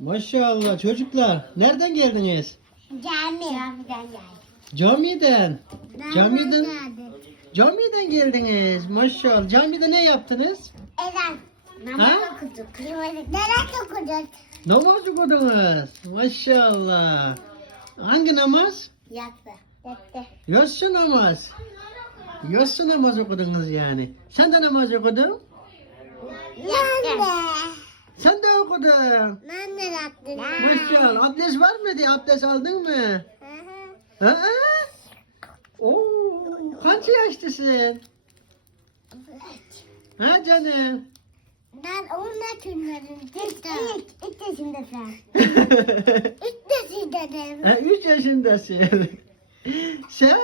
Maşallah çocuklar. Nereden geldiniz? Camiden geldim. Camiden. Camiden. geldim. Camiden geldiniz. Maşallah. Camide ne yaptınız? Ezan. Ha? Namaz okuduk. Neler okuduk? Namaz okudunuz. Maşallah. Hangi namaz? Yattı. Yattı. Yatsı namaz. Yatsı namaz okudunuz yani. Sen de namaz okudun? Yattı. Sen de okudun. Ben de yattım. Maşallah. Abdest var mıydı? Abdest aldın mı? Ha? Oo, kaç yaşlısın? Ha canım? Ben onunla tünledim. İlk yaşındasın. 3 yaşındayım. Ha, 3 yaşındasın. Sen?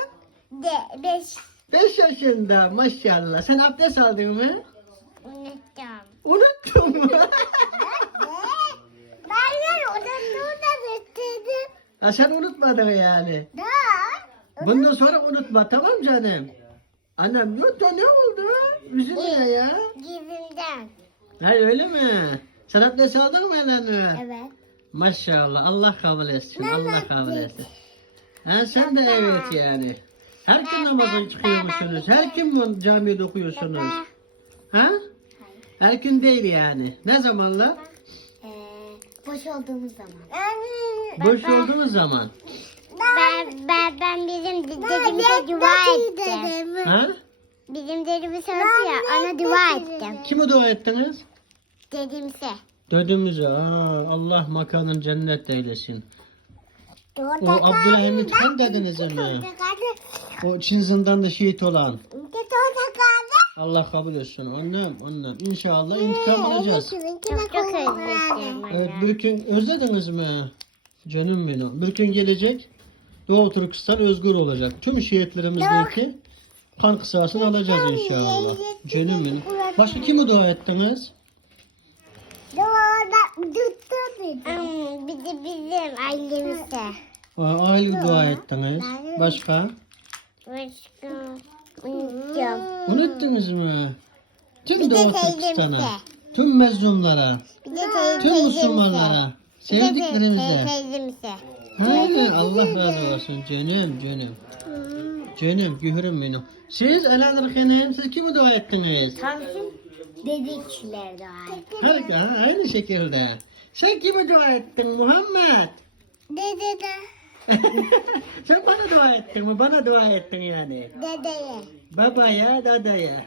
5. 5 yaşında maşallah. Sen abdest aldın mı? Unuttum. Unuttun mu? Ben orada bitirdim. Ha, sen unutmadın yani. Da. Bundan sonra unutma, tamam canım? Annem yok da ne oldu? Üzülme ya. Gizimden. Ha, öyle mi? Sen abdest aldın mı Elenur? Evet. Maşallah, Allah kabul etsin, Allah kabul etsin. Ha, sen de evet yani. Her gün namaza çıkıyormuşsunuz, her gün bu camide okuyorsunuz. Ha? Her gün değil yani. Ne zamanla? Boş olduğumuz zaman. Boş olduğunuz zaman. Ben bizim dedemize dua ettim. Ha? Bizim dedemiz öldü ya, ona dua ettim. Kime dua ettiniz? Dedimse. Dedemize. Allah makanın cennet eylesin. O Abdülhamit Han dediniz mi? O Çin zindanda şehit olan. Allah kabul etsin. Annem. İnşallah intikam alacağız. Çok özledim. Evet, bir gün özlediniz mi? Canım benim. Bir gün gelecek. Doğu Türkistan özgür olacak. Tüm şehitlerimizdeki kan kısasını alacağız inşallah. Canım benim. Başka kimi dua ettiniz? Bir de bizim ailemizde. Aile dua ettiniz. Başka? Başka unuttum. Unuttunuz mu? Tüm Bir de Doğu teyzemize. Türkistan'a, tüm mezlumlara, Bir de tüm Müslümanlara, sevdiklerimize. teyzemize. Hayır, Allah razı olsun canım. Canım, gühürüm benim. Siz Elanur Hanım, siz kimi dua ettiniz? Tanrım dedikler dua etti. Aynı şekilde. Sen kimi dua ettin Muhammed? Dede. Sen bana dua ettin mi? Bana dua ettin yani. Dedeye. Babaya, dadaya.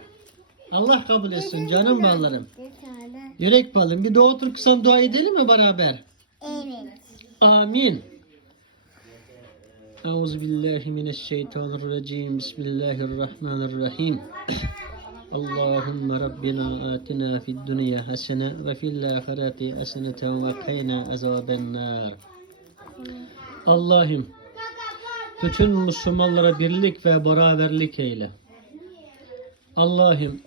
Allah kabul etsin canım ballarım. Dedeye. Yürek balım. Bir Doğu Türkistan dua edelim mi beraber? Evet. Amin. Euzubillahimineşşeytanirracim. Bismillahirrahmanirrahim. Allahümme Rabbina atina fid dünya hasene ve fil ahireti hasenete ve kayna azabennar. Allah'ım bütün Müslümanlara birlik ve beraberlik eyle. Allah'ım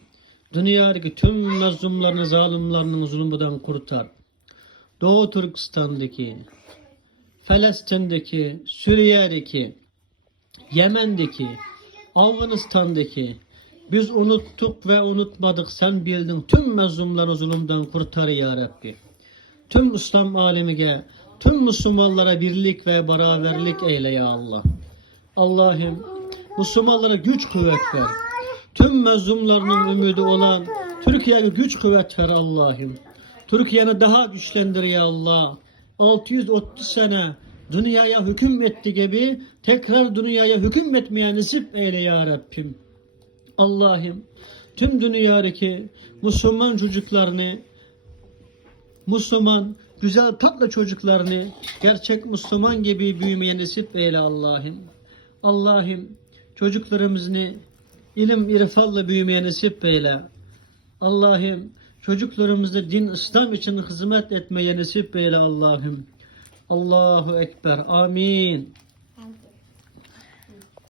dünyadaki tüm mazlumlarını, zalimlerinin zulmünden kurtar. Doğu Türkistan'daki, Filistin'deki, Suriye'deki, Yemen'deki, Afganistan'daki biz unuttuk ve unutmadık, sen bildin. Tüm mazlumları zulümden kurtar ya Rabbi. Tüm İslam alemine, tüm Müslümanlara birlik ve beraberlik eyle ya Allah. Allah'ım Müslümanlara güç kuvvet ver. Tüm mazlumlarının ümidi olan Türkiye'ye güç kuvvet ver Allah'ım. Türkiye'ni daha güçlendir ya Allah. 630 sene dünyaya hüküm etti gibi tekrar dünyaya hüküm etmeye nasip eyle ya Rabbim. Allah'ım tüm dünyadaki Müslüman çocuklarını, Müslüman güzel tatlı çocuklarını gerçek Müslüman gibi büyümeye nasip eyle Allah'ım. Allah'ım çocuklarımızı ilim irfanla büyümeye nasip eyle. Allah'ım çocuklarımızda din İslam için hizmet etmeye nasip eyle Allah'ım. Allahu Ekber. Amin.